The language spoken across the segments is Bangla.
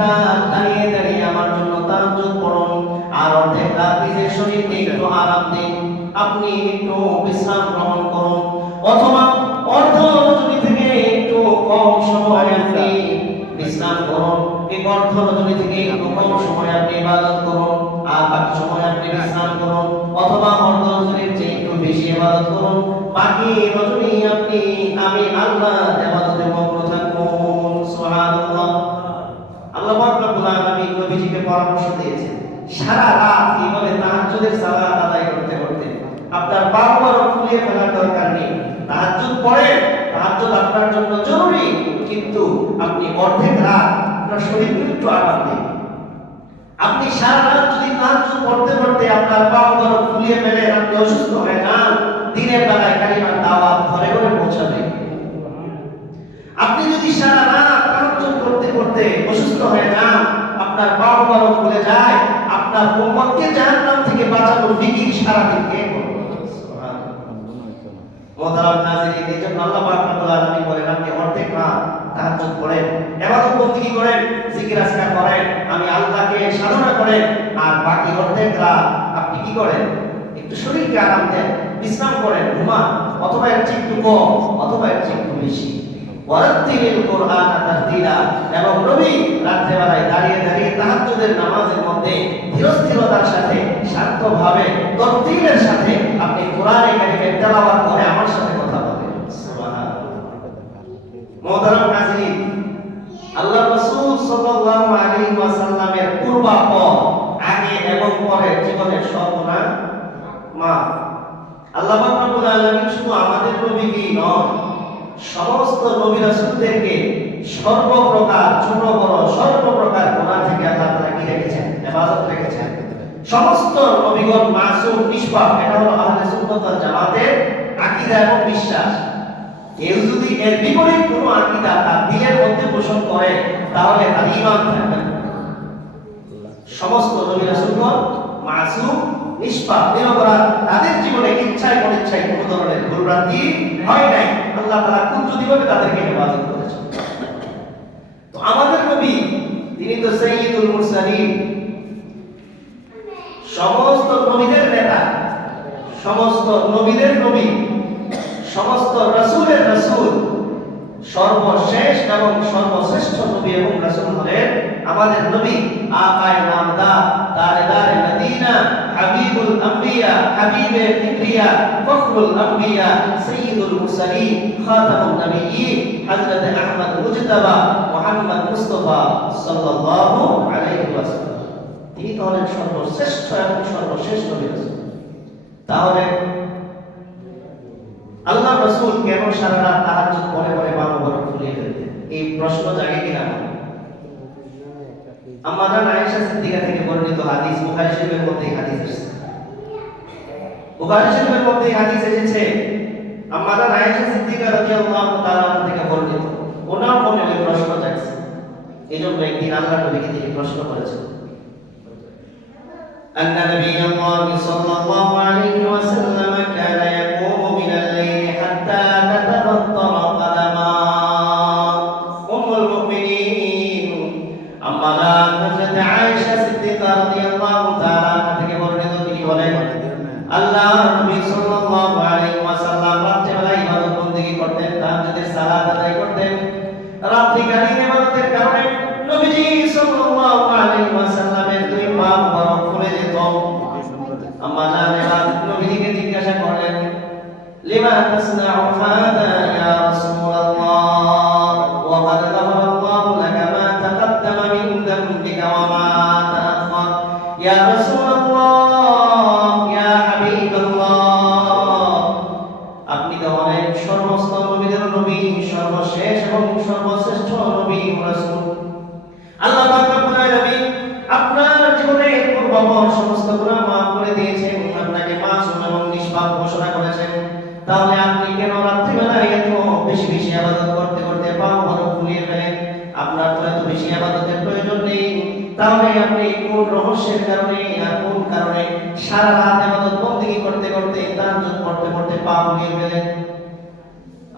রাত দাঁড়িয়ে দাঁড়িয়ে আমার জন্য তাহাজ্জুদ পড়ুন, আর অর্ধেক রাত নিজের শরীরকে একটু আরাম দিন, আপনি একটু বিশ্রাম গ্রহণ করুন, অথবা অর্ধ রজনী থেকে একটু কম সময় আপনি বিশ্রাম করুন, এই অর্ধ রজনী থেকে একটু কম সময় আপনি ইবাদত করুন, আর বাকি সময় আপনি বিশ্রাম করুন, অথবা অর্ধ রজনীর চেয়ে একটু বেশি ইবাদত করুন, বাকি রজনী আপনি আমি আল্লাহর ইবাদতে মগ্ন থাকুন। সুবহানাল্লাহ। আল্লাহ পাক রব্বুল আলামিন নবীজিকে পরামর্শ দিয়েছেন সারা রাত এইভাবে তাহাজ্জুদের সালাত আদায় করতে করতে আপনার পা মুবারক ফুলিয়ে ফেলার দরকার নেই। তাহাজ্জুদ পড়েন, তাহাজ্জুদ আপনার জন্য জরুরি, কিন্তু আপনি অর্ধেক রাত আপনার শরীরকে একটু আরাম দিন। আপনি সারা রাত যদি তাহাজ্জুদ পড়তে পড়তে আপনার পা মুবারক ফুলিয়ে ফেলেন, আপনি অসুস্থ হয়ে যান, দিনের বেলায় কালিমার দাওয়াত ঘরে ঘরে পৌঁছাবে। আপনি যদি সারা রাত তাহাজ্জুদ করতে করতে অসুস্থ হয়ে যান, আপনার পা মুবারক ফুলে যায়, আপনার উম্মতকে জাহান্নাম থেকে বাঁচানোর ফিকির সারা দিন কে করবে? সুবহানাল্লাহ। মুহতারাম নাযিরিন, এইজন্য আল্লাহ পাক রব্বুল আলামিন বলেন আপনি অর্ধেক রাত তাহাজ্জুদ পড়েন, ইবাদত বন্দেগী করেন, জিকির আজকার করেন, আমি আল্লাহকে সাধনা করেন, আর বাকি অর্ধেক রাত আপনি কি করেন? একটু শরীরকে আরাম দেন, বিশ্রাম করেন, ঘুমান, অথবা এর চেয়ে একটু কম, অথবা এর চেয়ে একটু বেশি। ওয়ারাত্তিলিল কুরআন তারতিলা, এবং নবী রাতে বেলায় দাঁড়িয়ে দাঁড়িয়ে তাহাজ্জুদের নামাজের মধ্যে ধীরস্থিরতার সাথে শান্তভাবে তরতিলের সাথে আপনি কোরআনে কারিমের তেলাওয়াত করে আমার সাথে কথা বলেন। সুবহানাল্লাহ। মুহতারাম নাযিরিন, আল্লাহ রাসূল সাল্লাল্লাহু আলাইহি ওয়াসাল্লামের পূর্বাপর আগে এবং পরের জীবনের সব গুনাহ মাফ। আল্লাহ পাক রব্বুল আলামিন শুধু আমাদের নবীকেই নয়, সমস্ত নবী রাসূলদেরকে সর্বপ্রকার ছোট বড় সর্বপ্রকার গুনাহ থেকে আল্লাহ তাআলা কি রেখেছেন? হেফাজত রেখেছেন। সমস্ত নবীগণ মাসুম নিষ্পাপ, এটা হলো আহলে সুন্নাত ওয়াল জামাতের আকীদা এবং বিশ্বাস। কেউ যদি এর বিপরীত কোনো আকীদা তার দিলের মধ্যে পোষণ করে, তাহলে তার ঈমান থাকবে না। সমস্ত নবী রাসূলগণ মাসুম নিষ্পাপ নিরপরাধ, তাদের জীবনে ইচ্ছায় অনিচ্ছায় কোনো ধরনের ভুলভ্রান্তি হয় নাই। আল্লাহ তাআলা কুদরতিভাবে তাদেরকে হেফাজত করেছেন। তো আমাদের নবী, তিনি তো সাইয়্যিদুল মুরসালিন, সমস্ত নবীদের নেতা, সমস্ত নবীদের নবী, সমস্ত রাসূলের রাসূল, সর্বশেষ এবং সর্বশ্রেষ্ঠ নবী এবং রাসূল হলেন আমাদের নবী আকায়ে নামদার, তাজদারে মদিনা, হাবিবুল আম্বিয়া, হাবিবে কিবরিয়া, ফখরুল আম্বিয়া, সাইয়্যিদুল মুরসালিন, খাতামুন নবিয়্যিন, হযরত আহমদ মুজতাবা মুহাম্মদ মুস্তাফা সাল্লাল্লাহু আলাইহি ওয়াসাল্লাম। তিনি তো হলেন সর্বশ্রেষ্ঠ এবং সর্বশেষ নবী রাসূল। তাহলে আল্লাহ রাসূল কেন সারা রাত তাহাজ্জুদ পড়ে পড়ে পা মুবারক ফুলিয়ে ফেলতেন? এই প্রশ্ন জাগে কিনা? আম্মা জান আয়েশা সিদ্দিকা থেকে বর্ণিত হাদিস, বুখারী শরীফের মধ্যে এই হাদিস এসেছে। বুখারী শরীফের মধ্যে এই হাদিস এসেছে, আম্মা জান আয়েশা সিদ্দিকা রাদিয়াল্লাহু তাআলা থেকে বর্ণিত। ওনার মনে ওই প্রশ্ন জাগছে, এজন্য একদিন আল্লাহর নবীকে তিনি প্রশ্ন করেছেন। আন্না নবিয়্যুল্লাহি সাল্লাল্লাহু আলাইহি ওয়াসাল্লাম কানা ইয়াকুমু মিনাল লাইলি হাত্তা তাতাফাত্তারা কাদামা। উম্মুল মুমিনিন আম্মা জান হযরত আয়েশা সিদ্দিকা রাদিয়াল্লাহু তাআলা থেকে বর্ণিত, তিনি বলেন আল্লাহর নবী সাল্লাল্লাহু আলাইহি ওয়াসাল্লাম রাতে বেলা ইবাদত বন্দেগী করতেন, তাহাজ্জুদের সালাত আদায় করতেন। রাত্রিকালীন ইবাদতের কারণে নবীজি সাল্লাল্লাহু আলাইহি ওয়াসাল্লামের দুই পা মুবারক ফুলে যেত। আম্মা জান এবার নবীজিকে জিজ্ঞাসা করলেন, লিমা তাসনাউ হাদা ইয়া রাসূলুল্লাহ ওয়া ক্বাদ গাফারাল্লাহু লাকা মা তাকাদ্দামা মিন যামবিকা ওয়া মা তাআখার। ইয়া রাসূলুল্লাহ, ইয়া হাবিবাল্লাহ, আপনি তো হলেন সমস্ত নবীদের নবী, সর্বশেষ এবং সর্বশ্রেষ্ঠ নবী রাসূল। আল্লাহ পাক রব্বুল আলামিন আপনার জীবনের পূর্বাপর সমস্ত গুনাহ মাফ করে দিয়েছেন, আপনাকে মাসুম এবং নিষ্পাপ ঘোষণা করেছেন। তাহলে আপনি কেন রাত্রিবেলায় এত বেশি বেশি ইবাদত করতে করতে পা মুবারক ফুলিয়ে ফেলেন? আপনার তো এত বেশি ইবাদতের প্রয়োজন নেই। তাহলে আপনি কোন রহস্যের কারণে আর কোন কারণে সারা রাত ইবাদত বন্দেগী করতে করতে তাহাজ্জুদ পড়তে পড়তে পা ফুলিয়ে ফেলেন?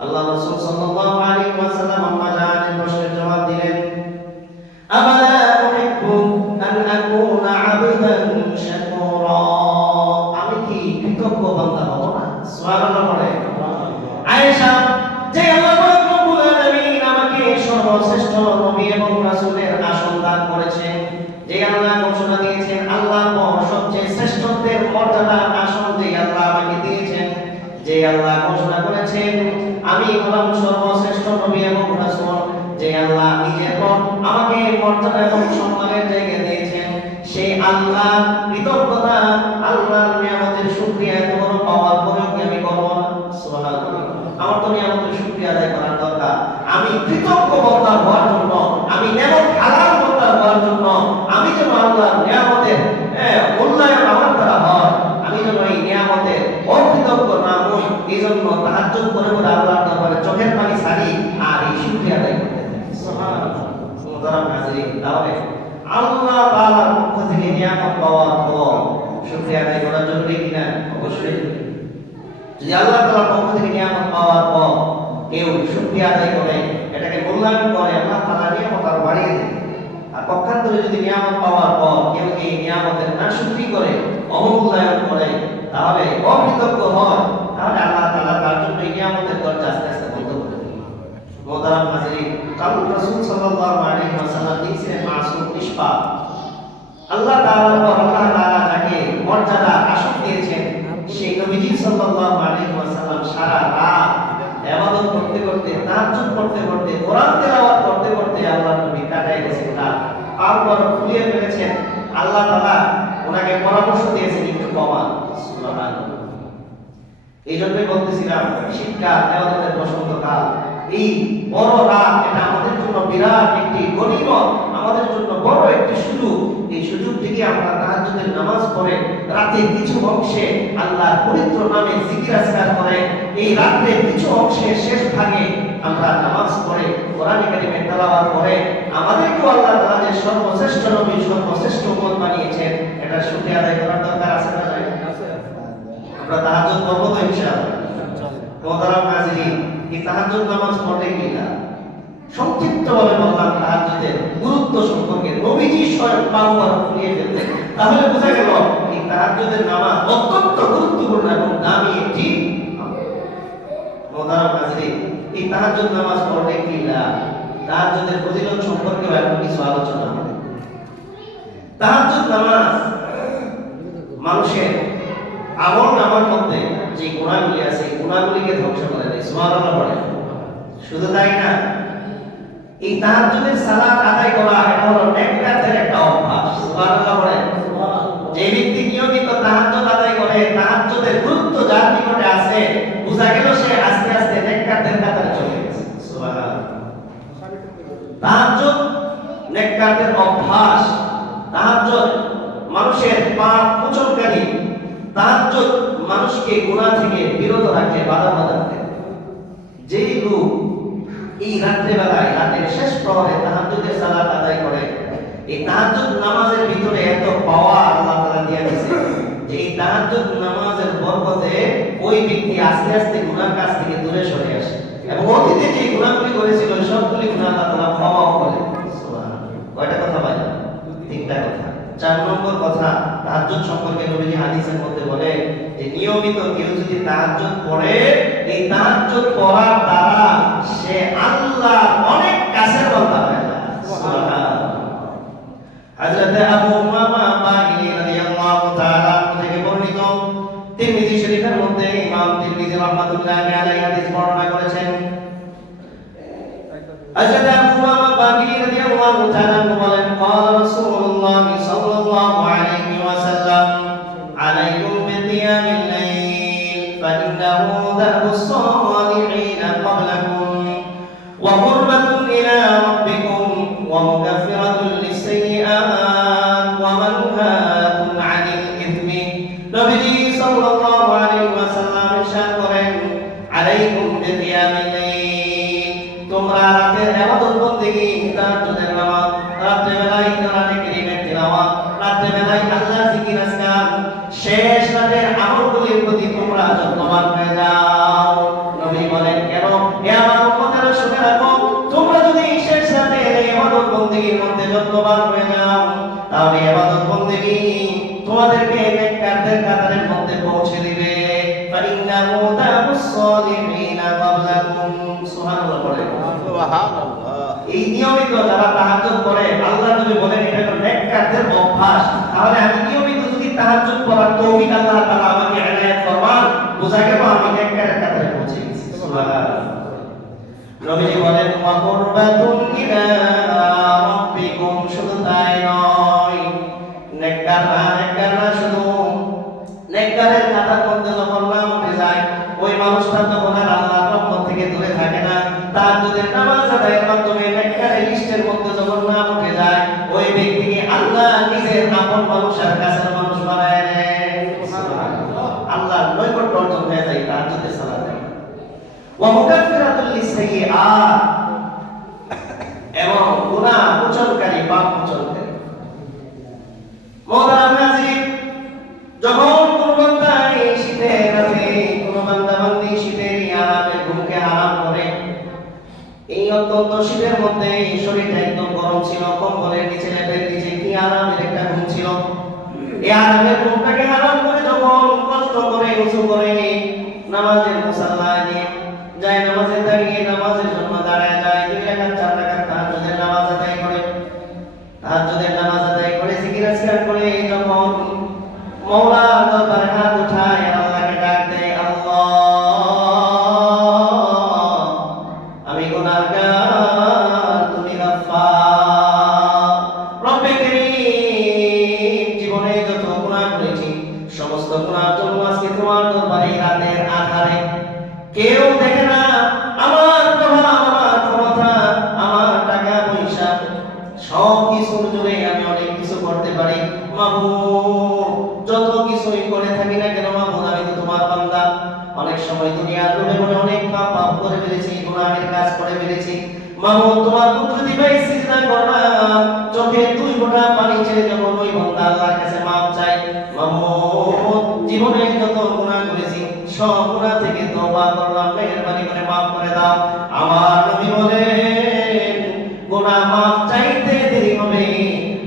আল্লাহ রাসূল সাল্লাল্লাহু আলাইহি ওয়াসাল্লাম আম্মা জানের প্রশ্নের জবাব দিলেন, আফালা সর্বশ্রেষ্ঠ নবী এবং রাসূলের আসন দান করেছেন, যে আল্লাহ ঘোষণা দিয়েছেন আল্লাহ সবচেয়ে শ্রেষ্ঠত্বের মর্যাদার আসন যে আল্লাহ আমাকে দিয়েছেন, যে আল্লাহ ঘোষণা করেছেন আমি হলাম সর্বশ্রেষ্ঠ নবী এবং রাসূল, যে আল্লাহ নিজের আমাকে মর্যাদা এবং সম্মানের জায়গা দিয়েছেন, সেই আল্লাহ কৃতজ্ঞতা, আল্লাহর নিয়ামতের শুকরিয়া এত বড় পাওয়ার পরেও কি আমি করব না? সুবহানাল্লাহ। আমার তো নিয়ামতের শুকরিয়া আদায় করার দরকার। আমি কৃতজ্ঞ বান্দা হওয়ার জন্য, আমি নিয়ামত হালাল বান্দা হওয়ার জন্য, আমি যেন আল্লাহর নিয়ামতের মূল্যায়ন আমার দ্বারা হয়, আমি যেন এই নিয়ামতের অকৃতজ্ঞ না হই, এই জন্য তাহাজ্জুদ করে করে আল্লাহর দরবারে চোখের পানি ছাড়ি আর এই শুকরিয়া আদায় করতে থাকি। সুবহানাল্লাহ। মুহতারাম হাজিরিন, তাহলে আল্লাহ তাআলার পক্ষ থেকে নিয়ামত পাওয়ার পর শুকরিয়া আদায় করা জরুরি কিনা? অবশ্যই। যদি আল্লাহ তাআলার পক্ষ থেকে নিয়ামত পাওয়ার পর কেউ শুকরিয়া আদায় করে, এটাকে মূল্যায়ন করে, আল্লাহ তাআলা নিয়ামত আরো বাড়িয়ে দেন। আর পক্ষান্তরে যদি নিয়ামত পাওয়ার পর কেউ এই নিয়ামতের নাশুকরি করে, অবমূল্যায়ন করে, তাহলে অকৃতজ্ঞ হয়, তাহলে আল্লাহ তাআলা তার জন্য এই নিয়ামতের দরজা আস্তে আস্তে বন্ধ করে দেন। মুহতারাম হাজিরিন, আল্লাহ রাসূল সাল্লাল্লাহু আলাইহি ওয়াসাল্লাম ছিলেন মাসুম, নিষ্পাপ। আল্লাহ তাআলা যাকে মর্যাদা আসন দিয়েছেন, সেই নবীজি সাল্লাল্লাহু আলাইহি ওয়াসাল্লাম সারা রাত ইবাদত করতে করতে, তাহাজ্জুদ করতে করতে, কোরআন তেলাওয়াত করতে করতে আল্লাহর নবী কাটায় গেছেন, তার পাপ ফুলিয়ে ফেলেছেন। আল্লাহ তাআলা ওনাকে পরামর্শ দিয়েছেন একটু কমান। সুবহানাল্লাহ। এই জন্যই বলতেছিলাম শিক্ষা ইবাদতের বসন্তকাল, এই বড় রাত, এটা আমাদের জন্য বিরাট একটি গনিমত, আমাদের জন্য বড় একটি সুযোগ। এই সুযোগ থেকে আমরা তাহাজ্জুদের নামাজ পড়ে রাতের কিছু অংশে আল্লাহর পবিত্র নামে জিকির আজকার করে, এই রাতের কিছু অংশে শেষ ভাগে আমরা নামাজ পড়ে কোরআন কারীমের তেলাওয়াত করে আমাদেরকে আল্লাহ তাআলা যে সর্বশ্রেষ্ঠ নবী, সর্বশ্রেষ্ঠ উম্মত বানিয়েছেন, এটা শুকরিয়া আদায় করার দরকার আছে না নাই? আমরা তাহাজ্জুদ করব তো ইনশাআল্লাহ। মুহতারাম হাজিরিন, এই তাহাজ্জুদ নামাজ পড়লে কি না? সংক্ষিপ্তভাবে বললাম তাহাজ্জুদের গুরুত্ব সম্পর্কে, নবীজি স্বয়ং বারবার ফুলিয়ে ফেলতেন। তাহলে বোঝা গেল এই তাহাজ্জুদের নামাজ অত্যন্ত গুরুত্বপূর্ণ এবং দামি একটি আমল। মুহতারাম হাজিরিন, এই তাহাজ্জুদ নামাজ পড়লে কি না? তাহাজ্জুদের ফজিলত সম্পর্কে এখন কিছু আলোচনা হবে। তাহাজ্জুদ নামাজ মানুষের আমল নামার মধ্যে যে গুনাহগুলি আছে, এই গুনাহগুলিকে ধ্বংস করে দেয়। সুবহানাল্লাহ পড়ে। শুধু তাই না, এই তাহাজ্জুদের সালাত আদায় করা এটা হলো নেককারদের একটা অভ্যাস। সুবহানাল্লাহ পড়ে। যে ব্যক্তি নিয়মিত তাহাজ্জুদ আদায় করে, তাহাজ্জুদের গুরুত্ব যার নিকটে আছে, বোঝা গেল সে আস্তে আস্তে নেককারদের কাতারে চলে গেছে। সুবহানাল্লাহ। তাহাজ্জুদ নেককারদের অভ্যাস। তাহাজ্জুদ মানুষের পাপ মোচনকারী। তাহাজ্জুদ মানুষকে গুনাহ থেকে বিরত রাখে, বাধা দেয়। যেই লোক এই রাত্রে বেলায়, রাতের শেষ প্রহরে তাহাজ্জুদের সালাত আদায় করে, এই তাহাজ্জুদ নামাজের ভিতরে এত পাওয়ার আল্লাহ তাআলা দিয়ে দিয়েছেন যে এই তাহাজ্জুদ নামাজের বরকতে ওই ব্যক্তি আস্তে আস্তে গুনাহর কাছ থেকে দূরে সরে আসে এবং অতীতে যে গুনাহগুলি করেছিল সবগুলি গুনাহ আল্লাহ তাআলা ক্ষমা করে। সুবহানাল্লাহ। কয়টা কথা ভাই? তিনটা কথা। 4 নম্বর কথা, তাহাজ্জুদ সম্পর্কে নবীজি হাদিসের মধ্যে বলে যে নিয়মিত কেউ যদি তাহাজ্জুদ পড়ে, এই তাহাজ্জুদ পড়ার দ্বারা সে আল্লাহর অনেক কাছের বান্দা হয়ে যায়। সুবহানাল্লাহ। হযরত আবু উমামা বাহিনী রাদিয়াল্লাহু তাআলা থেকে বর্ণিত, তিরমিজি শরীফের মধ্যে ইমাম তিরমিজি রাহমাতুল্লাহি আলাইহি হাদিস বর্ণনা করেছেন। হযরত আবু উমামা বাহিনী রাদিয়াল্লাহু তাআলা বলেন, قال رسول الله صلى الله عليه وسلم عليكم بقيام الليل فإنه دأب الصالحين قبلكم وقربة إلى ربكم ومكفرة للسيئات ومنهاة عن الإثم. নবীজি সাল্লাল্লাহু আলাইহি ওয়াসাল্লাম ইরশাদ করেন, আলাইকুম বিকিয়ামিল লাইল, তোমরা রাতের ইবাদত বন্দেগী, তাহাজ্জুদের নামাজ, রাতের বেলায় কোরআন কারীমের তিলাওয়াত, রাতের বেলায় আল্লাহর জিকির আজকার, শেষ রাতের আমলগুলির প্রতি তোমরা যত্নবান হয়ে যাও। নবী বলেন, কেন? হে আমার উম্মতেরা শুনে রাখো, তোমরা যদি শেষ রাতের এই ইবাদত বন্দেগীর মধ্যে যত্নবান হয়ে যাও, তাহলে ইবাদত বন্দেগী তোমাদেরকে নেককারদের কাতারের মধ্যে পৌঁছে দিবে। ফাইন্নাহু দাবুস সালিহিনা ক্বাবলাকুম। সুবহানাল্লাহ পড়ে। সুবহানাল্লাহ। এই নিয়ম নিয়মিত যারা তাহাজ্জুদ করে, আল্লাহ নবী বলেন এটা হলো নেককারদের অভ্যাস। তাহলে আমি নিয়মিত যদি তাহাজ্জুদ করার তৌফিক আল্লাহ তাআলা আমাকে এনায়েত ফরমান, বোঝা গেল আমি নেককারের কাতারে পৌঁছে গেছি। সুবহানাল্লাহ। নবীজি বলেন ওয়া কুরবাতুন ইলা রাব্বিকুম, শুধু তাই নয়, নেককার না শুধু নেককারের খাতার মধ্যে যখন নাম উঠে যায়, ওই মানুষটা তখন আর আল্লাহর রহমত থেকে দূরে থাকে না। তাহাজ্জুদের নামাজ আদায়ের মাধ্যমে নেককারের লিস্টের মধ্যে যখন নাম উঠে যায়, ওই ব্যক্তিকে আল্লাহ নিজের আপন মানুষ আর কাছের মানুষ বানায় নেন। আল্লাহর নৈকট্য অর্জন হয়ে যায় তাহাজ্জুদের সালাতে। ওয়া মুকাফফিরাতুল লিসাইয়্যাত, এবং গুনাহ মোচনকারী, পাপ মোচনকারী। মুহতারাম হাজির, যখন কোন বান্দা এই শীতের রাতে, কোন বান্দা-বান্দি শীতের আরামে ঘুমকে হারাম করে, এই অত্যন্ত শীতের মধ্যে শরীরটা একদম গরম ছিল, কম্বলের নিচে লেপের নিচে কি আরামের একটা ঘুম ছিল, এই আরামের ঘুমটাকে হারাম করে যখন কষ্ট করে উঁচু করে নামাজের মুসাল্লায় নিয়ে যায়, নামাজে দাঁড়িয়ে নামাজের জন্য দাঁড়ায় যায়, 2 রাকাত 4 রাকাত তাহাজ্জুদের নামাজ আদায় করে, তাহাজ্জুদের নামাজ আদায় করে জিকির আজকার করে যখন মওলার দরবারে হাত উঠায়, আল্লাহকে ডাক দেয়, আল্লাহ আমি গুনাহগার, তুমি গাফফার, রব্বে কারীম, জীবনে যত গুনাহ করেছি সমস্ত গুনাহের জন্য আজকে তোমার দরবারে রাতের আধারে কেউ দেখে না, আমার প্রভাব, আমার ক্ষমতা, আমার টাকা পয়সা সব কিছুর জোরে আমি অনেক কিছু করতে পারি। মাবুদ, যত কিছুই করে থাকি না কেন মাবুদ, আমি তো তোমার বান্দা। অনেক সময় দুনিয়ার লোভে পড়ে অনেক পাপ করে ফেলেছি, গুনাহের কাজ করে ফেলেছি। মাবুদ, তোমার কুদরতি পাই সিজদা করলাম, চোখে 2 ফোঁটা পানি ছেড়ে যখন ওই বান্দা আল্লাহর কাছে মাপ চাই, মাবুদ জীবনে যত গুনাহ করেছি সব গুনাহ থেকে তওবা করলাম, মেহেরবানি করে মাফ করে দাও। আমার নবী বলেন গুনাহ মাফ চাইতে দেরি হবে,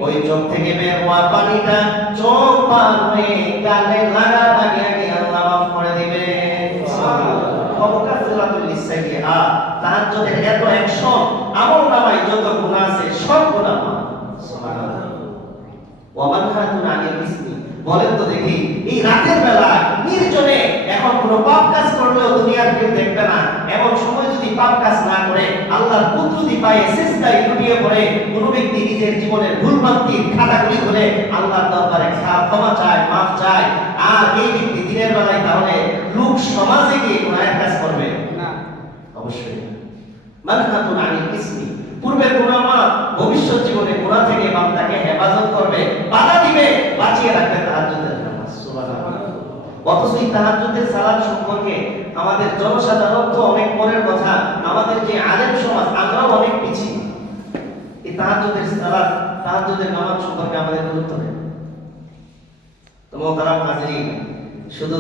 ওই চোখ থেকে বের হওয়া পানিটা চোখ পার হয়ে গালে লাগার আগে আগে আল্লাহ মাফ করে দিবেন। সুবহানাল্লাহ। মুকাফফিরাতুল লিসাইয়্যাত, তাহাজ্জুদের এত অ্যাকশন, আমলনামায় যত গুনাহ আছে সব গুনাহ মাফ। সুবহানাল্লাহ। ওয়া মানহাতুন আনিল ইসমি, বলেন তো দেখি এই রাতের বেলা নির্জনে এখন কোনো পাপ কাজ করলেও দুনিয়ার কেউ দেখবে না, এমন সময় যদি পাপ কাজ না করে আল্লাহর কুদরতি পায়ে সিজদায় লুটিয়ে পড়ে কোনো ব্যক্তি নিজের জীবনের ভুলভ্রান্তির খাতাগুলি খুলে আল্লাহর দরবারে ক্ষমা চায়, মাফ চায়, আর এই ব্যক্তি দিনের বেলায় তাহলে লোক সমাজে গিয়ে গুনাহের কাজ করবে না? অবশ্যই। মানহাতুন আনিল ইসমি, পূর্বের গুনাহ মাফ, ভবিষ্যৎ জীবনে গুনাহ থেকে বান্দাকে হেফাজত করবে, বাধা দিবে, বাঁচিয়ে রাখবে তাহাজ্জুদের নামাজ। সুবহানাল্লাহ। অথচ এই তাহাজ্জুদের সালাত সম্পর্কে আমাদের জনসাধারণ তো অনেক পরের কথা, আমাদের যে আলেম সমাজ আমরাও অনেক পিছিয়ে। এই তাহাজ্জুদের সালাত, তাহাজ্জুদের নামাজ সম্পর্কে আমাদের গুরুত্ব নেই। তো মুহতারাম হাজিরিন, শুধু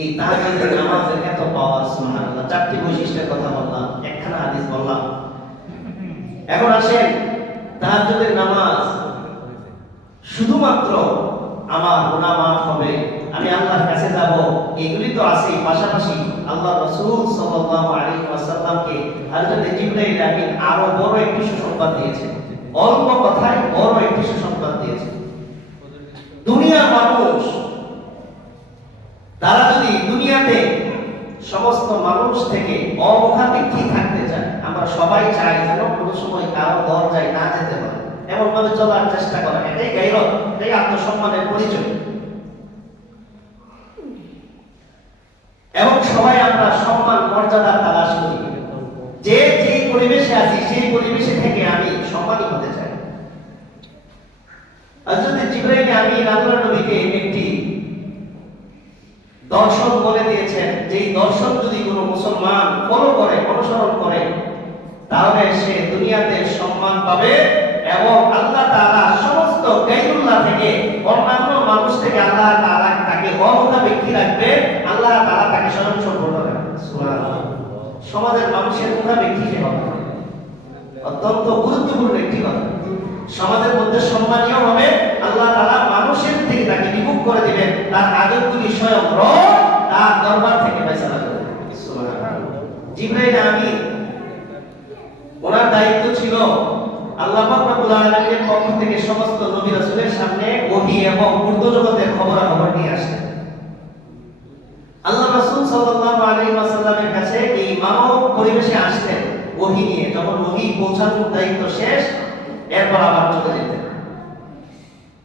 এই তাহাজ্জুদের নামাজের এত পাওয়ার, সুবহানাল্লাহ। 4টি বৈশিষ্ট্যের কথা বললাম, একখানা হাদিস বললাম। এখন আসেন, তাহাজ্জুদের নামাজ শুধুমাত্র আমার গুনাহ মাফ হবে, আমি আল্লাহর কাছে যাব, এগুলি তো আছে, পাশাপাশি আল্লাহ রাসূল সাল্লাল্লাহু আলাইহি ওয়াসাল্লামকে হযরত জিবরাইল আমিন আরো বড় একটি সুসংবাদ দিয়েছেন। অল্প কথায় বড় একটি সুসংবাদ দিয়েছেন। দুনিয়ার মানুষ, তারা যদি দুনিয়াতে সমস্ত মানুষ থেকে অমুখাপেক্ষী থাকতে চায়, আমরা সবাই চাই যেন কোনো সময় কারো দরজায় না যেতে পারে, এমন ভাবে চলার চেষ্টা করা, এটাই গায়রত, এটাই আত্মসম্মানের পরিচয়। এবং সবাই আমরা সম্মান মর্যাদার তালাশ করি, যে যেই পরিবেশে আছি সেই পরিবেশে থেকে আমি সম্মানী হতে চাই। হযরত জিবরাইল আমিন আল্লাহর নবীকে একটি দর্শন বলে দিয়েছেন, যেই দর্শন যদি কোনো মুসলমান ফলো করে, অনুসরণ করে, তাহলে সে দুনিয়াতে সম্মান পাবে এবং আল্লাহ তাআলা সমস্ত গায়রুল্লাহ থেকে, অন্যান্য মানুষ থেকে আল্লাহ তাআলা তাকে অমুখাপেক্ষী রাখবে, আল্লাহ তাআলা তাকে স্বয়ং সম্পূর্ণ রাখবে। সুবহানাল্লাহ। সমাজের মানুষের মুখাপেক্ষী হবে, অত্যন্ত গুরুত্বপূর্ণ একটি কথা। সমাজের মধ্যে সম্মানীয় হবে, আল্লাহ তাআলা মানুষের থেকে তাকে বিমুখ করে দিবেন, তার আদবগুলি স্বয়ং রব তার দরবার থেকে ফয়সালা করবে। সুবহানাল্লাহ। জিবরাইল আমিন, ওনার দায়িত্ব ছিল আল্লাহ পাক রব্বুল আলামিনের পক্ষ থেকে সমস্ত নবী রাসূলের সামনে ওহী এবং ঊর্ধ্বজগতের খবরাখবর নিয়ে আসতেন। আল্লাহ রাসূল সাল্লাল্লাহু আলাইহি ওয়াসাল্লামের কাছে এই মানব পরিবেশে আসতেন ওহী নিয়ে। যখন ওহী পৌঁছানোর দায়িত্ব শেষ, এরপর আবার চলে যেতেন।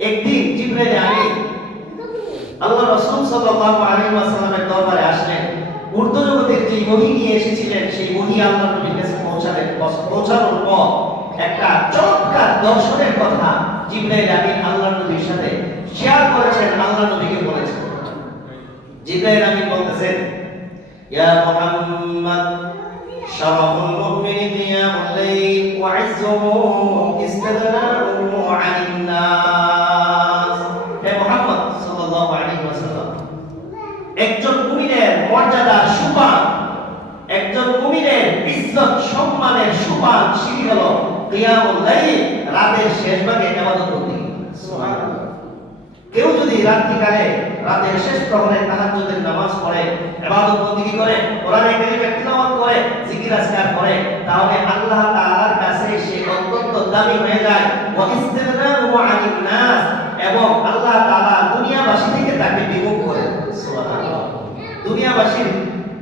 একদিন জিবরাইল আমিন আল্লাহ রাসূল সাল্লাল্লাহু আলাইহি ওয়াসাল্লামের দরবারে আসলেন। ঊর্ধ্বজগতের যে ওহী নিয়ে এসেছিলেন সেই ওহী আল্লাহর নবীর কাছে পৌঁছানোর পর একটা চমৎকার দর্শনের কথা জিবরাইল আমিন আল্লাহর নবীর সাথে শেয়ার করেছেন, আল্লাহর নবীকে বলেছেন। জিবরাইল আমিন বলতেছেন, ইয়া মুহাম্মদ শারাফুল মুমিনি কিয়ামুল লাইল ওয়া ইজ্জুহু ইস্তিগনাহু আনিন নাস। হে মুহাম্মদ সাল্লাল্লাহু আলাইহি ওয়াসাল্লাম, একজন মুমিনের মর্যাদা সুপান, একজন মুমিনের ইজ্জত সম্মানের সুপান সিঁড়ি হলো কিয়ামুল লাইল, রাতের শেষ ভাগে ইবাদত করতে। সুবহানাল্লাহ। কেউ যদি রাত্রিকালে রাতের শেষ প্রহরে তাহাজ্জুদের নামাজ পড়ে, ইবাদত বন্দেগী করে, কোরআনে কারীমের তিলাওয়াত করে, জিকির আজকার করে, তাহলে আল্লাহ তাআলার কাছে সে অত্যন্ত দামি হয়ে যায়। ওয়া ইস্তিগনাহু আনিন নাস, এবং আল্লাহ তাআলা দুনিয়াবাসী থেকে তাকে বিমুখ করে। সুবহানাল্লাহ। দুনিয়াবাসীর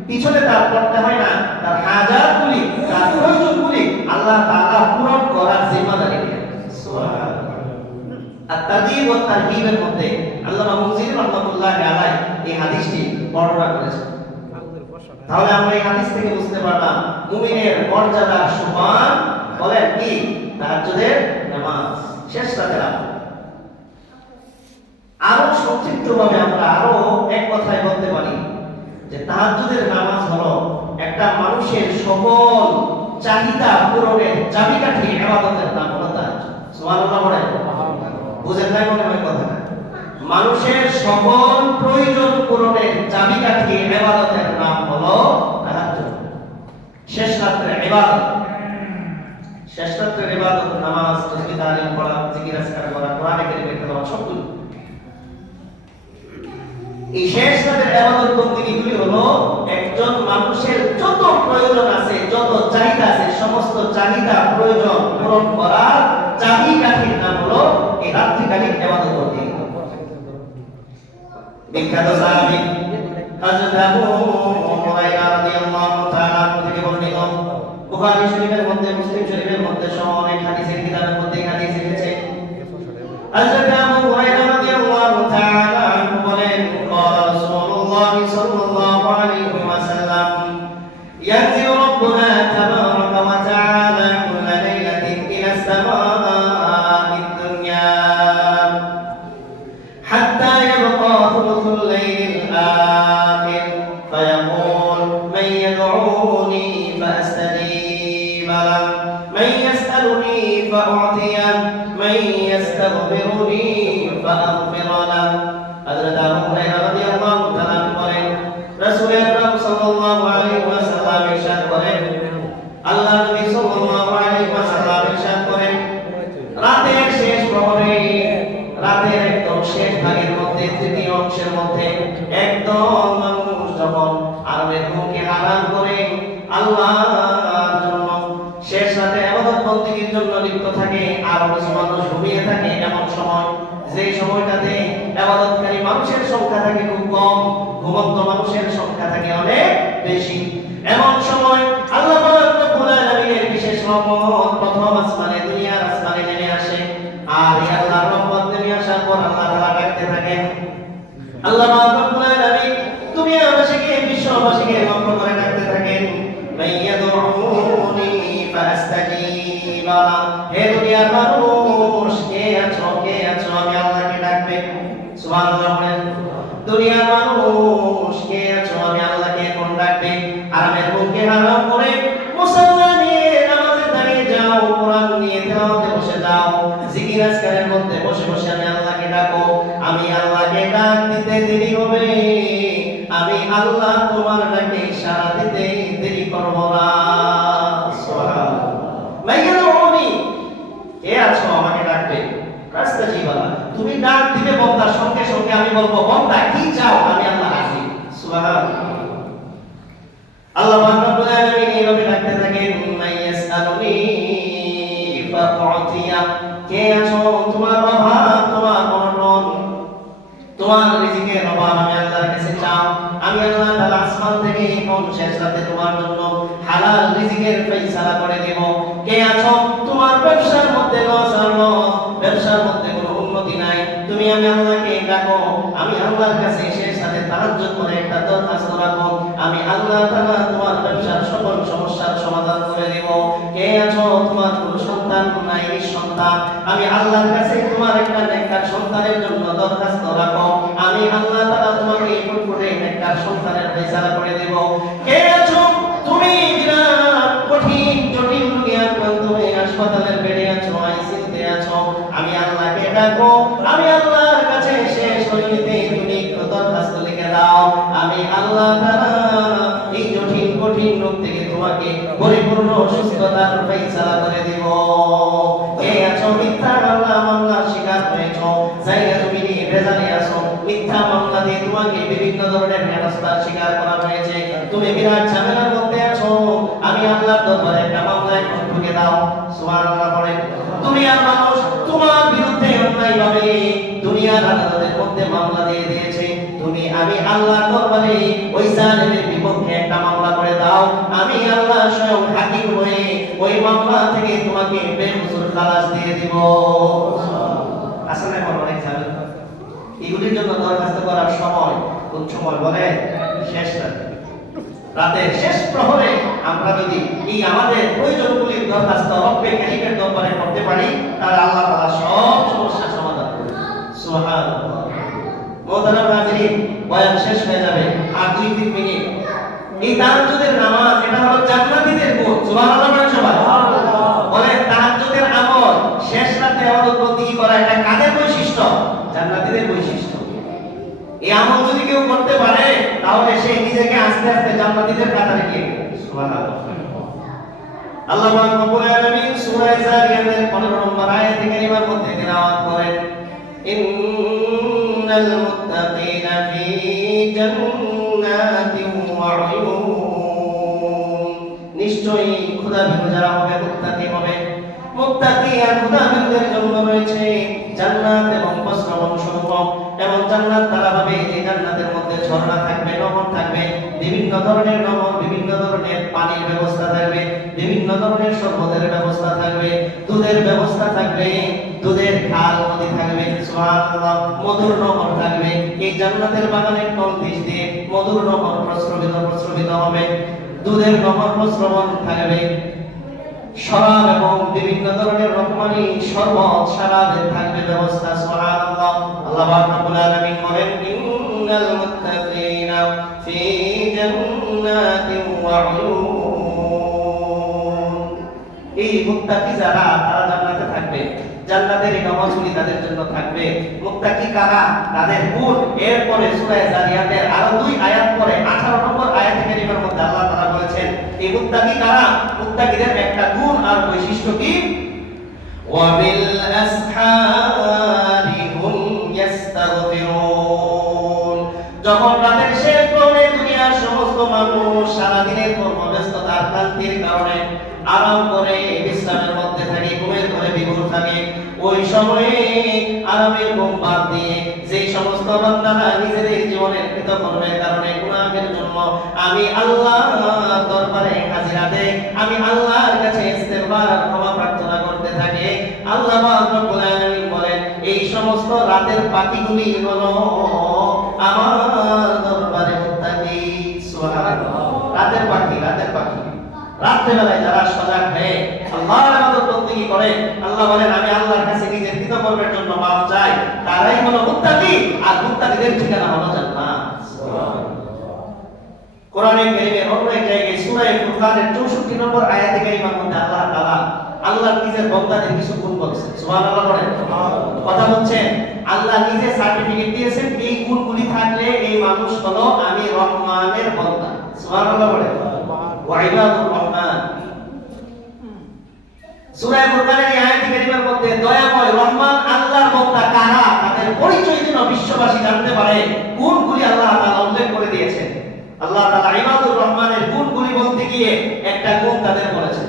পিছনে তার পড়তে হয় না, তার হাজাতগুলি, তার প্রয়োজনগুলি আল্লাহ তাআলা পূরণ করার জিম্মাদারি নেন। সুবহানাল্লাহ। at-targhib ওয়া তারহিবের মধ্যে আল্লামা মুনজির রাহমাতুল্লাহি আলাইহি এই হাদিসটি বর্ণনা করেছেন। তাহলে আমরা এই হাদিস থেকে বুঝতে পারলাম মুমিনের মর্যাদা সমান বলেন কি তাহাজ্জুদের নামাজ, শেষ রাতের আমল। আরো সংক্ষিপ্তভাবে আমরা আরো এক কথায় বলতে পারি যে তাহাজ্জুদের নামাজ হলো একটা মানুষের সকল চাহিদা পূরণের চাবিকাঠি। ইবাদতের নাম হলো তাহাজ্জুদ। সুবহানাল্লাহ বলেন। বুঝেন নাই মনে হয় কথা? মানুষের সকল প্রয়োজন পূরণের চাবিকাঠি ইবাদতের নাম হলো তাহাজ্জুদ। শেষ রাতের ইবাদত, শেষ রাতের ইবাদত, নামাজ, তাসবিহ, তাহলিল পড়া, জিকির আজকার করা, কোরআনে কারীমের তেলাওয়াত, সবগুলো এই শেষ রাতের ইবাদত বন্দেগীগুলি হলো একজন মানুষের যত প্রয়োজন আছে, যত চাহিদা আছে, সমস্ত চাহিদা প্রয়োজন পূরণ করার চাবিকাঠির নাম হলো এই রাত্রিকালীন ইবাদত বন্দেগী। বিখ্যাত সাহাবী হযরত আবু হুরায়রা রাদিয়াল্লাহু তাআলা থেকে বর্ণিত, বুখারী শরীফের মধ্যে, মুসলিম শরীফের মধ্যে সহ অনেক হাদিসের কিতাবের মধ্যে হাদিস এসেছে। হযরত আবু হুরায়রা রাদিয়াল্লাহু তাআলা বলেন, ক্বালা রাসূলুল্লাহ সাল্লাল্লাহু আলাইহি ওয়াসাল্লাম, ইয়ানজিলু রাব্বুনা তাবারাকা ওয়া তাআলা কুল্লা লাইলাতিন ইলা সামাa'id দুনিয়া হাত্তা ইয়াবকা থুলুথুল লাইলিল আখির ফায়াকুল মান ইয়াদউনি ফাআস্তাজিব লাহু মান ইয়াসআলুনি ফাউ'তিয়াহ মান ইয়াস্তাগফিরুনি ফাআগফির লাহু। হযরত আবু হুরায়রা রাদিয়াল্লাহু তাআলা বলেন, রাসূল আকরাম সাল্লাল্লাহু আলাইহি ওয়াসাল্লাম ইরশাদ করেন, আল্লাহ নবী সাল্লাল্লাহু আলাইহি ওয়াসাল্লাম ইরশাদ করেন, রাতের শেষ প্রহরে, রাতের একদম শেষ ভাগের মধ্যে, তৃতীয় অংশের মধ্যে একদম মানুষ যখন আরামের ঘুমকে হারাম করে আল্লাহর জন্য শেষ রাতে ইবাদত বন্দেগীর জন্য লিপ্ত থাকে, আর কিছু মানুষ ঘুমিয়ে থাকে, এমন সময় যে সময়টাতে ইবাদতকারী মানুষের সংখ্যা থাকে খুব কম, ঘুমন্ত মানুষের সংখ্যা থাকে অনেক বেশি, এমন সময় আল্লাহ পাক রব্বুল আলামিনের বিশেষ রহমত প্রথম আসমানে, দুনিয়ার আসমানে নেমে আসে। আর এই আল্লাহর রহমত নেমে আসার পর আল্লাহ তাআলা ডাকতে থাকেন, আল্লাহ পাক রব্বুল আলামিন দুনিয়াবাসীকে, বিশ্ববাসীকে লক্ষ্য করে ডাকতে থাকেন, মাইয়াদউনি ফাআস্তাজিব লাহু। হে দুনিয়ার মানুষ, কে আছো, কে আছো, আমি আল্লাহকে ডাকবে। সুবহানাল্লাহ বলেন। দুনিয়ার মানুষ, কে আছো, আমি আল্লাহকে এখন ডাকবে। আরামের ঘুমকে হারাম করে মুসাল্লা নিয়ে নামাজে দাঁড়িয়ে যাও, কোরআন নিয়ে তেলাওয়াতে বসে যাও, জিকির আজকারের মধ্যে বসে বসে আমি আল্লাহকে ডাকো। আমি আল্লাহকে ডাক দিতে দেরি হবে, আমি আল্লাহ তোমার ডাকে সাড়া দিতে দেরি করব না। সুবহানাল্লাহ। মাইয়াদউনি, কে আছো, আমাকে ডাকবে। ফাস্তাজিব লাহু, তুমি ডাক দিবে বান্দার সঙ্গে সঙ্গে আমি বলবো, বান্দা কি চাও, আমি আল্লাহ হাজির। সুবহানাল্লাহ। আল্লাহ পাক রব্বুল আলামিন এইভাবে ডাকতে থাকেন, মাইয়াসআলুনি ফাউ'তি খাতিয়া, কে আছো তোমার অভাব, তোমার অনটন, তোমার রিজিকের অভাব আমি আল্লাহর কাছে চাও। আমি আল্লাহ তাআলা আসমান থেকে কোন শেষ রাতে তোমার জন্য হালাল রিজিকের ফয়সালা করে দেব। কে আছো তোমার ব্যবসার মধ্যে লস আর লস, ব্যবসার মধ্যে কোনো উন্নতি নাই, তুমি আমি আল্লাহকে ডাকো, আমি আল্লাহর কাছে শেষ রাতে তাহাজ্জুদ করে একটা দরখাস্ত রাখো, আমি আল্লাহ তাআলা তোমার ব্যবসার সকল সমস্যার সমাধান করে দেব। কে আছো তোমার কোনো সন্তান নাই, নিঃসন্তান, আমি আল্লাহর কাছে তোমার একটা নেককার সন্তানের জন্য দরখাস্ত রাখো, আমি আল্লাহ তাআলা তোমাকে ফুটফুটে নেককার সন্তানের ফয়সালা করে দেব। কে আছো তুমি বিরাট কঠিন জটিল রোগে আক্রান্ত হয়ে হাসপাতালের বেডে আছো, আইসিইউতে আছো, আমি আল্লাহকে ডাকো, আমি আল্লাহর কাছে শেষ হইতে তুমি একটু দরখাস্ত লিখে দাও, আমি আল্লাহ তাআলা এই জটিল কঠিন রোগ থেকে তোমাকে পরিপূর্ণ সুস্থতার ফয়সালা করে দেব। কে আছো মিথ্যা মামলার শিকার হয়েছো, জায়গা জমি নিয়ে বেজালে আছো, মিথ্যা মামলা দিয়ে তোমাকে বিভিন্ন ধরনের হেনস্থার শিকার করা হয়েছে, তুমি বিরাট ঝামেলার মধ্যে আছো, আমি আল্লাহর দরবারে একটা মামলায় ঢুকে দাও। সুবহানাল্লাহ বলেন। দুনিয়ার মানুষ তোমার বিরুদ্ধে অন্যায়ভাবে দুনিয়ার আদালতের মধ্যে মামলা দিয়ে দিয়েছে, তুমি আমি আল্লাহর দরবারে ওই জালেমের বিপক্ষে একটা মামলা করে দাও, আমি আল্লাহ স্বয়ং হাকিম হয়ে ওই মামলা থেকে তোমাকে বেকসুর খালাস দিয়ে দিব। আসলে বড় অনেক ঝামেলা, এগুলির জন্য দরখাস্ত করার সময় কোন সময় বলে শেষ রাতে, রাতের শেষ প্রহরে আমরা যদি এই আমাদের প্রয়োজনগুলির দরখাস্ত রব্বে কারীমের দরবারে করতে পারি, তাহলে আল্লাহ তাআলা সব সমস্যার সমাধান করবেন। সুবহানাল্লাহ। মুহতারাম হাজিরিন, বয়ান শেষ হয়ে যাবে আর 2-3 মিনিট। এই তাহাজ্জুদের নামাজ এটা হলো জান্নাতীদের গুণ। সুবহানাল্লাহ বলেন সবাই। বলে তাহাজ্জুদের আমল শেষ রাতে ইবাদত বন্দেগী করা এটা কাদের বৈশিষ্ট্য? জান্নাতীদের বৈশিষ্ট্য। এই আমল যদি কেউ করতে পারে তাহলে সে নিজেকে আস্তে আস্তে জান্নাতীদের কাতারে নিয়ে যাবে। সুবহানাল্লাহ। আল্লাহ পাক রব্বুল আলামিন সূরা যারিয়াতের 15 নম্বর আয়াতে কারিমার মধ্যে তেলাওয়াত করেন, ইন্নাল মুত্তাকিনা ফি জান্নাতিন ওয়া উয়ুন, নিশ্চয়ই খোদাভীরু যারা হবে মুত্তাকি হবে, মুত্তাকি আর খোদাভীরুদের জন্য রয়েছে জান্নাত এবং প্রশ্রবণ সমূহ। এবং জান্নাত তারা পাবে যে জান্নাতের মধ্যে ঝর্ণা থাকবে, নহর থাকবে, বিভিন্ন ধরনের নহর, বিভিন্ন ধরনের পানির ব্যবস্থা থাকবে, বিভিন্ন ধরনের শরবতের ব্যবস্থা থাকবে, দুধের ব্যবস্থা থাকবে, দুধের খাল নদী থাকবে, সুবহানাল্লাহ, মধুর নহর থাকবে। এই জান্নাতের বাগানের তলদেশ দিয়ে মধুর নহর প্রস্রবিত হবে, দুধের নহর প্রস্রবণ থাকবে, শরাব এবং বিভিন্ন ধরনের রকমারি শরবত শরাবের থাকবে ব্যবস্থা। সুবহানাল্লাহ। আল্লাহ পাক রব্বুল আলামিন বলেন, ইন্নাল মুত্তাকিনা ফি জান্নাতিন ওয়া উয়ুন, এই মুত্তাকি যারা তারা জান্নাতে থাকবে, জান্নাতের এই নামাজগুলি তাদের জন্য থাকবে। মুত্তাকি কারা? তাদের গুণ। এরপরে সূরা যারিয়াতের আরো 2 আয়াত পরে 18 নম্বর আয়াতে কারিমার মধ্যে আল্লাহ তাআলা বলেছেন এই মুত্তাকি কারা? মুত্তাকিদের একটা গুণ আর বৈশিষ্ট্য কি? ওয়া বিল আসহারি হুম ইস্তাগফিরুন, যখন রাতের শেষ প্রহরে দুনিয়ার সমস্ত মানুষ সারা দিনের কর্মব্যস্ততার ক্লান্তির কারণে আরাম করে বিশ্রামের মধ্যে থাকে, ঘুমের ঘরে বিভোর থাকে, ওই সময়ে আরামের ঘুম বাদ দিয়ে যে সমস্ত বান্দারা নিজেদের জীবনের কৃতকর্মের কারণে গুনাহের জন্য আমি আল্লাহর দরবারে হাজিরা দেয়, আমি আল্লাহর কাছে ইস্তেগফার আর ক্ষমা প্রার্থনা করতে থাকে, আল্লাহ পাক রব্বুল আলামিন বলেন এই সমস্ত রাতের পাখিগুলি হলো আমার দরবারে মুত্তাকি। সুবহানাল্লাহ। রাতের পাখি, রাতের পাখি, রাতের বেলায় যারা সজাগ হয়ে আল্লাহর ইবাদত বন্দেগী করে, আল্লাহ বলেন আমি আল্লাহর কাছে নিজের কৃতকর্মের জন্য মাফ চাই, তারাই হলো মুত্তাকি, আর মুত্তাকিদের ঠিকানা হলো জান্নাত। সুবহানাল্লাহ। কোরআনে কারীমের অন্য এক জায়গায় সূরা ফুরকানের 64 নম্বর আয়াতে কারিমার মধ্যে আল্লাহ তাআলা আল্লাহর নিজের বান্দাদের কিছু গুণ বলেছেন। সুবহানাল্লাহ বলেন। কথা হচ্ছে আল্লাহ নিজে সার্টিফিকেট দিয়েছেন এই গুণগুলি থাকলে এই মানুষ হলো আমি রহমানের বান্দা। সুবহানাল্লাহ বলেন। ওয়া ইবাদুর রহমান, সূরা ফুরকানের এই আয়াতে কারিমার মধ্যে দয়াময় রহমান আল্লাহর বান্দা কারা তাদের পরিচয় যেন বিশ্ববাসী জানতে পারে গুণগুলি আল্লাহ তাআলা উল্লেখ করে দিয়েছেন। আল্লাহ তাআলা ইবাদুর রহমানের গুণগুলি বলতে গিয়ে একটা গুণ তাদের বলেছেন।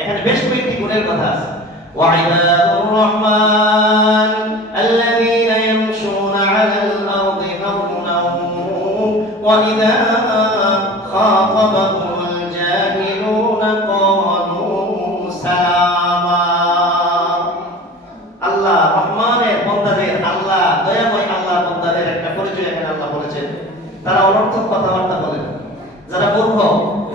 এখানে বেশ কয়েকটি গুণের কথা আছে। وعباد الرحمن الذين يمشون على الأرض هونا وإذا خاطبهم الجاهلون قالوا سلاما আল্লাহ রহমানের বান্দাদের, আল্লাহ দয়াময় আল্লাহ বান্দাদের একটা পরিচয় এখানে আল্লাহ বলেছেন, তারা অনর্থক কথাবার্তা বলে না, যারা মূর্খ,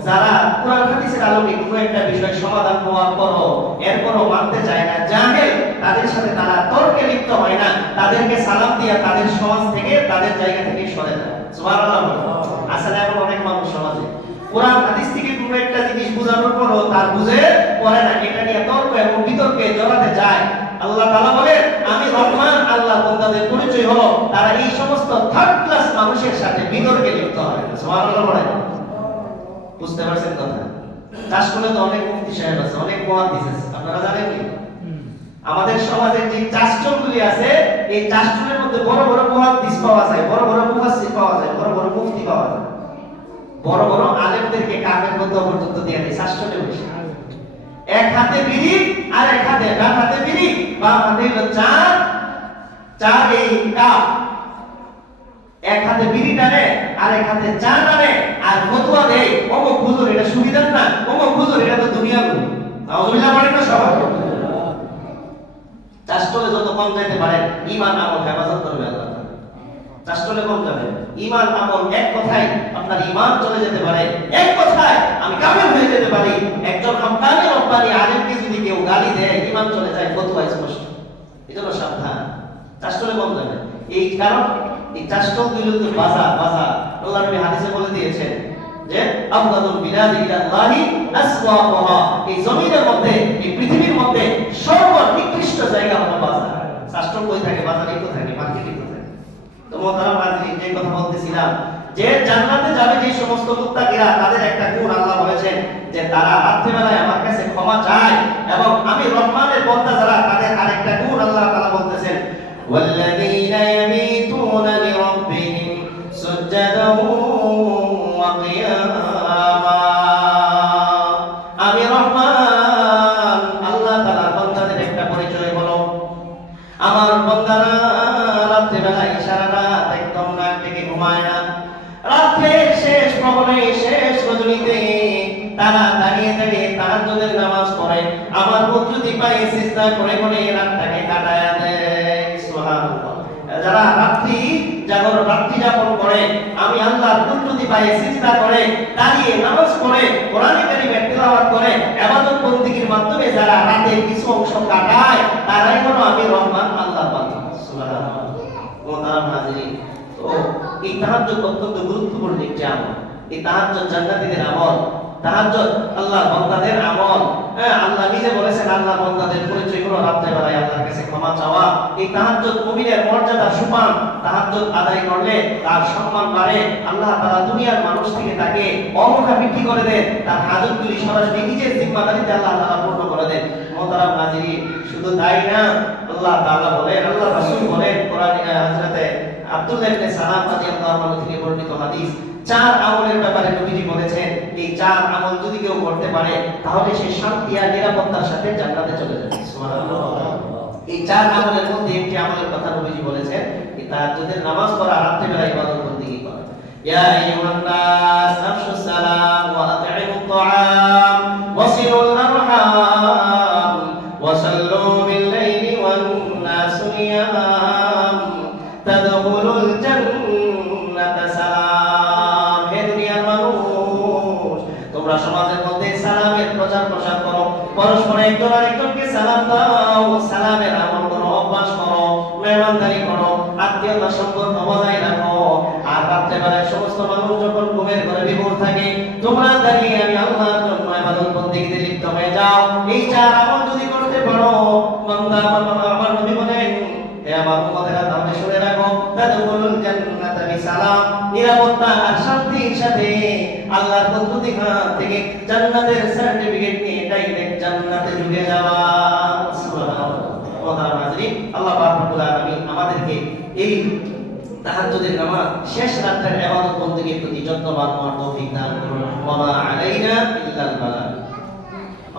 যারা কোরআন হাদিসের আলোকে কোনো একটা বিষয় সমাধান হওয়ার পরও এরপরও মানতে চায় না, জাহেল, তাদের সাথে তারা তর্কে লিপ্ত হয় না, তাদেরকে সালাম দিয়া তাদের সমাজ থেকে, তাদের জায়গা থেকে সরে যায়। সুবহানাল্লাহ। আসলে এখন অনেক মানুষ সমাজে কোরআন হাদিস থেকে কোনো একটা জিনিস বোঝানোর পরও তার বুঝে পড়ে না, এটা নিয়ে তর্ক এবং বিতর্কে জড়াতে যায়। আল্লাহ তাআলা বলেন, আমি রহমান আল্লাহ বান্দাদের পরিচয় হলো তারা এই সমস্ত থার্ড ক্লাস মানুষের সাথে বিতর্কে লিপ্ত হয়। সুবহানাল্লাহ বলেন। বুঝতে পারছেন কথা? চাষকুলে তো অনেক মুফতি সাহেব আছে, অনেক মুহাদ্দিস আছে, আপনারা জানেন কি? আমাদের সমাজের যে চাষচলগুলি আছে, এই চাষচলের মধ্যে বড় বড় মুহাদ্দিস পাওয়া যায়, বড় বড় মুফাসসির পাওয়া যায়, বড় বড় মুফতি পাওয়া যায়, বড় বড় আলেমদেরকে কাফের মধ্যে পর্যন্ত দিয়ে দেয় চাষচলে বসে। এক হাতে বিড়ি আর এক হাতে, ডান হাতে বিড়ি বাম হাতে হলো চা, চা এই কাপ, এক হাতে বিড়ি টানে আর এক হাতে চা টানে আর ফতোয়া দেয়, অমুক হুজুর এটা সুবিধার না, অমুক হুজুর এটা তো দুনিয়া বলি। নাউজুবিল্লাহ বলেন না সবাই? চাষটলে যত কম যাইতে পারেন, ঈমান আমল হেফাজত করবে আল্লাহ। চাষটলে কম যাবে, ঈমান আমল, এক কথায় আপনার ঈমান চলে যেতে পারে, এক কথায় আমি কাফের হয়ে যেতে পারি। একজন হাক্কানি রব্বানি আলেমকে যদি কেউ গালি দেয়, ঈমান চলে যায়, ফতোয়া স্পষ্ট। এজন্য সাবধান, চাষটলে কম যাবে। এই কারণ এই চাষটল গুলোকে বাজার, আল্লাহ নবী হাদিসে বলে দিয়েছেন যে আফদালুল বিলাদি ইলাল্লাহি আসওয়াকুহা, এই জমিনের মধ্যে, এই পৃথিবীর মধ্যে সর্বনিকৃষ্ট জায়গা হলো বাজার। চাষটল কই থাকে? বাজারেই তো থাকে, মার্কেটেই তো থাকে। তো মোহতারাম হাজিরিন, যে কথা বলতেছিলাম যে জান্নাতে যাবে যে সমস্ত মুত্তাকিরা, তাদের একটা গুণ আল্লাহ বলেছেন যে তারা রাত্রিবেলায় আমার কাছে ক্ষমা চায়, এবং আমি রহমানের বান্দা যারা, তাদের আরেকটা গুণ আল্লাহ তাআলা বলতেছেন, ওয়াল্লাযীনা ইয়াবিতুনা লিরাব্বিহিম সুজদান ওয়া কিয়ামা। আমি রহমান আল্লাহ তাআলার বান্দাদের একটা পরিচয় হলো, আমার বান্দারা রাত্রিবেলায় সারা রাত একদম নাক ডেকে ঘুমায় না, রাতের শেষ প্রহরে, শেষ রজনীতে তারা দাঁড়িয়ে দাঁড়িয়ে তাহাজ্জুদের নামাজ পড়ে, আমার কুদরতি পায়ে সিজদা করে করে রাতটাকে কাটায়া দেয়। সুবহানাল্লাহ। যারা রাত্রি যাপন করে, আমি আল্লাহর কুদরতি পায়ে সিজদা করে, দাঁড়িয়ে নামাজ পড়ে, কোরআন কারীমের তিলাওয়াত করে, ইবাদত বন্দেগীর মাধ্যমে যারা রাতের কিছু অংশ কাটায়, তারাই হলো আমি রহমান আল্লাহর বান্দা। সুবহানাল্লাহ। মোহতারাম হাজিরিন, তো এই তাহাজ্জুদ অত্যন্ত গুরুত্বপূর্ণ একটি আমল। এই তাহাজ্জুদ জান্নাতীদের আমল, তাহাজ্জুদ আল্লাহর বান্দাদের আমল। আল্লাহ নিজে বলেছেন, আল্লাহর বান্দাদের পরিচয় হলো রাত্রিবেলায় আল্লাহর কাছে ক্ষমা চাওয়া। এই তাহাজ্জুদ মুমিনের মর্যাদা সুপান, তাহাজ্জুদ আদায় করলে তার সম্মান বাড়ে। আল্লাহ তাআলা দুনিয়ার মানুষ থেকে তাকে অমুখাপেক্ষী করে দেন, তার হাজতগুলি সরাসরি নিজের জিম্মাদারিতে আল্লাহ তাআলা পূর্ণ করে দেন। মোহতারাম হাজিরিন, শুধু তাই না, আল্লাহ তাআলা বলেন, আল্লাহ রাসূল বলেন, কোরআনে হযরতে আব্দুল্লাহ ইবনে সালাম রাদিয়াল্লাহু আনহু থেকে বর্ণিত হাদিস, চার আমলের ব্যাপারে নবীজি বলেছেন, এই চার আমল যদি কেউ করতে পারে তাহলে সে শান্তি আর নিরাপত্তার সাথে জান্নাতে চলে যাবে। সুবহানাল্লাহ। এই চার আমলের মধ্যে একটি আমলের কথা নবীজি বলেছেন, এই তাহাজ্জুদের নামাজ পড়া, রাত্রিবেলা ইবাদত বন্দেগী করা। ইয়া আইয়ুহান নাস আফশুস সালাম ওয়া আত'ইমুত তাআম ওয়াসিলুল আরহাম ওয়া সাল্লু বিল লাইলি ওয়ান নাসু নিয়াম তাদখুলুল জান্নাতা সালাম। হে দুনিয়ার মানুষ, তোমরা সমাজের মধ্যে সালামের প্রচার প্রসার করো, পরস্পর একজন আরেকজনকে সালাম দাও, সালামের আমল করো, অভ্যাস করো, মেহমানদারি করো, আত্মীয়তার সম্পর্ক বজায় রাখো। আর রাত্রেবেলায় সমস্ত মানুষ যখন ঘুমের ঘরে বিভোর থাকে, তোমরা দাঁড়িয়ে আমি আল্লাহর জন্য ইবাদত বন্দেগীতে লিপ্ত হয়ে যাও। এই চার আমল যদি করতে পারো, বান্দা, আমার নবী বলেন, হে আমার উম্মতেরা, তাহলে শুনে রাখো, তাদখুলুল জান্নাতা বিসালাম, নিরাপত্তা আর শান্তির সাথে আল্লাহর কুদরতি খান থেকে জান্নাতের সার্টিফিকেট নিয়ে ডাইরেক্ট জান্নাতে ঢুকে যাওয়া। সুবহানাল্লাহ। ওয়াদার হাজিরিন, আল্লাহ পাক রব্বুল আলামিন আমাদেরকে এই তাহাজ্জুদের নামাজ শেষ রাতের ইবাদত বন্দেগীর প্রতি যত্নবান হওয়ার তৌফিক দান করুন। ওয়া মা আলাইনা